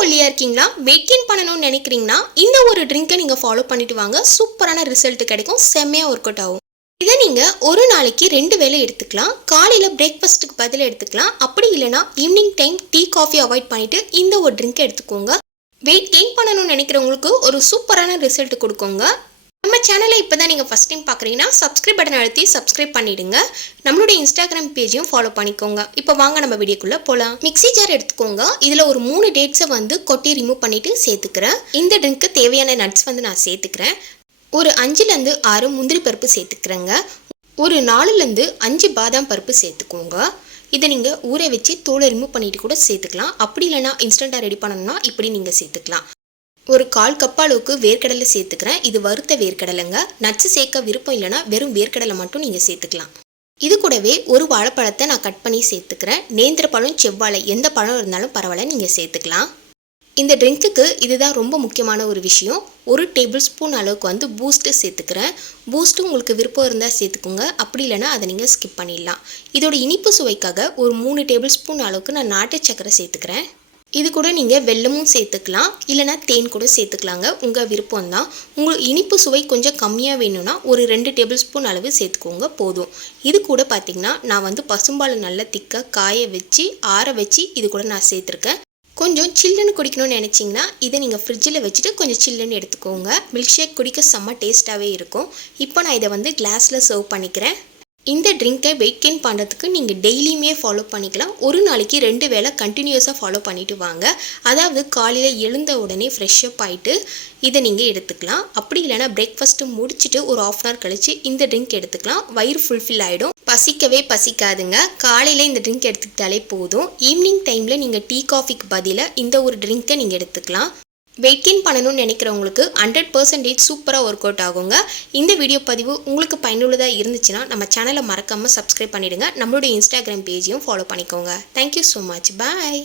ஒல்லியா இருக்கீங்களா, weight gain பண்ணணும்னு நினைக்கிறீங்கன்னா இந்த ஒரு ட்ரிங்கை நீங்க ஃபாலோ பண்ணிட்டு வாங்க. சூப்பரான ரிசல்ட் கிடைக்கும். செம்மையா ஒர்க் அவுட் ஆகும். இதை நீங்க ஒரு நாளைக்கு 2 வேளை எடுத்துக்கலாம். காலையில பிரேக்ஃபாஸ்ட்டுக்கு பதில் எடுத்துக்கலாம். அப்படி இல்லைனா evening time tea coffee avoid பண்ணிட்டு இந்த ஒரு ட்ரிங்கை எடுத்துக்கோங்க. வெயிட் கெயின் பண்ணணும்னு நினைக்கிறவங்களுக்கு ஒரு சூப்பரான ரிசல்ட் கொடுக்குங்க. நம்ம சேனலை இப்போ தான் நீங்கள் ஃபஸ்ட் டைம் பார்க்குறீங்கன்னா சப்ஸ்கிரைப் பட்டன் அழுத்தி சப்ஸ்கிரைப் பண்ணிவிடுங்க. நம்மளுடைய இன்ஸ்டாகிராம் பேஜையும் ஃபாலோ பண்ணிக்கோங்க. இப்போ வாங்க நம்ம வீடியோக்குள்ளே போகலாம். மிக்ஸி ஜார் எடுத்துக்கோங்க. இதில் ஒரு 3 டேட்ஸை வந்து கொட்டி ரிமூவ் பண்ணிவிட்டு சேர்த்துக்கிறேன். இந்த ட்ரிங்க்கு தேவையான நட்ஸ் வந்து நான் சேர்த்துக்கிறேன். ஒரு 5லேருந்து 6 முந்திரி பருப்பு சேர்த்துக்கிறேங்க. ஒரு 4லேருந்து 5 பாதாம் பருப்பு சேர்த்துக்கோங்க. இதை நீங்கள் ஊற வச்சு தோலை ரிமூவ் பண்ணிவிட்டு கூட சேர்த்துக்கலாம். அப்படி இல்லைனா இன்ஸ்டண்ட்டாக ரெடி பண்ணணும்னா இப்படி நீங்கள் சேர்த்துக்கலாம். ஒரு 1/4 கப் அளவுக்கு வேர்க்கடலை சேர்த்துக்கிறேன். இது வறுத்த வேர்க்கடலைங்க. நட்ஸ் சேர்க்க விருப்பம் இல்லைனா வெறும் வேர்க்கடலை மட்டும் நீங்கள் சேர்த்துக்கலாம். இது கூடவே ஒரு வாழைப்பழத்தை நான் கட் பண்ணி சேர்த்துக்கிறேன். நேந்திர பழம், செவ்வாழை எந்த பழம் இருந்தாலும் பரவாயில்ல, நீங்கள் சேர்த்துக்கலாம். இந்த ட்ரிங்க்குக்கு இதுதான் ரொம்ப முக்கியமான ஒரு விஷயம். 1 டேபிள் ஸ்பூன் அளவுக்கு வந்து பூஸ்ட்டு சேர்த்துக்கிறேன். பூஸ்ட்டு உங்களுக்கு விருப்பம் இருந்தால் சேர்த்துக்கோங்க. அப்படி இல்லைனா அதை நீங்கள் ஸ்கிப் பண்ணிடலாம். இதோட இனிப்பு சுவைக்காக ஒரு 3 டேபிள் ஸ்பூன் அளவுக்கு நான் நாட்டு சர்க்கரை சேர்த்துக்கிறேன். இது கூட நீங்கள் வெல்லமும் சேர்த்துக்கலாம், இல்லைனா தேன் கூட சேர்த்துக்கலாங்க. உங்கள் விருப்பம் தான். உங்களுக்கு இனிப்பு சுவை கொஞ்சம் கம்மியாக வேணும்னா ஒரு 2 டேபிள் ஸ்பூன் அளவு சேர்த்துக்கோங்க, போதும். இது கூட பார்த்திங்கன்னா நான் வந்து பசும்பால் நல்லா திக்காக காய வச்சு ஆற வச்சு இது கூட நான் சேர்த்துருக்கேன். கொஞ்சம் சில்லுன்னு குடிக்கணும்னு நினச்சிங்கன்னா இதை நீங்கள் ஃப்ரிட்ஜில் வச்சுட்டு கொஞ்சம் சில்லுன்னு எடுத்துக்கோங்க. மில்க் ஷேக் குடிக்க செம்ம டேஸ்ட்டாகவே இருக்கும். இப்போ நான் இதை வந்து கிளாஸில் சர்வ் பண்ணிக்கிறேன். இந்த ட்ரிங்கை வெயிட் கெயின் பண்ணுறதுக்கு நீங்கள் டெய்லியுமே ஃபாலோ பண்ணிக்கலாம். ஒரு நாளைக்கு 2 வேளை கண்டினியூஸாக ஃபாலோ பண்ணிவிட்டு வாங்க. அதாவது காலையில் எழுந்த உடனே ஃப்ரெஷ்ஷப் ஆகிட்டு இதை நீங்கள் எடுத்துக்கலாம். அப்படி இல்லைனா பிரேக்ஃபாஸ்ட்டு முடிச்சுட்டு ஒரு 1/2 hour கழித்து இந்த ட்ரிங்க் எடுத்துக்கலாம். வயிறு ஃபுல்ஃபில் ஆகிடும், பசிக்கவே பசிக்காதுங்க. காலையில் இந்த ட்ரிங்க் எடுத்துக்கிட்டாலே போதும். ஈவினிங் டைமில் நீங்கள் டீ காஃபிக்கு பதிலாக இந்த ஒரு ட்ரிங்க்கை நீங்கள் எடுத்துக்கலாம். வெயிட் கெயின் பண்ணணும்னு நினைக்கிறவங்களுக்கு 100% சூப்பராக ஒர்க் அவுட் ஆகுங்க. இந்த வீடியோ பதிவு உங்களுக்கு பயனுள்ளதாக இருந்துச்சுன்னா நம்ம சேனலை மறக்காமல் சப்ஸ்கிரைப் பண்ணிவிடுங்க. நம்மளுடைய இன்ஸ்டாகிராம் பேஜையும் ஃபாலோ பண்ணிக்கோங்க. Thank you so much. பாய்.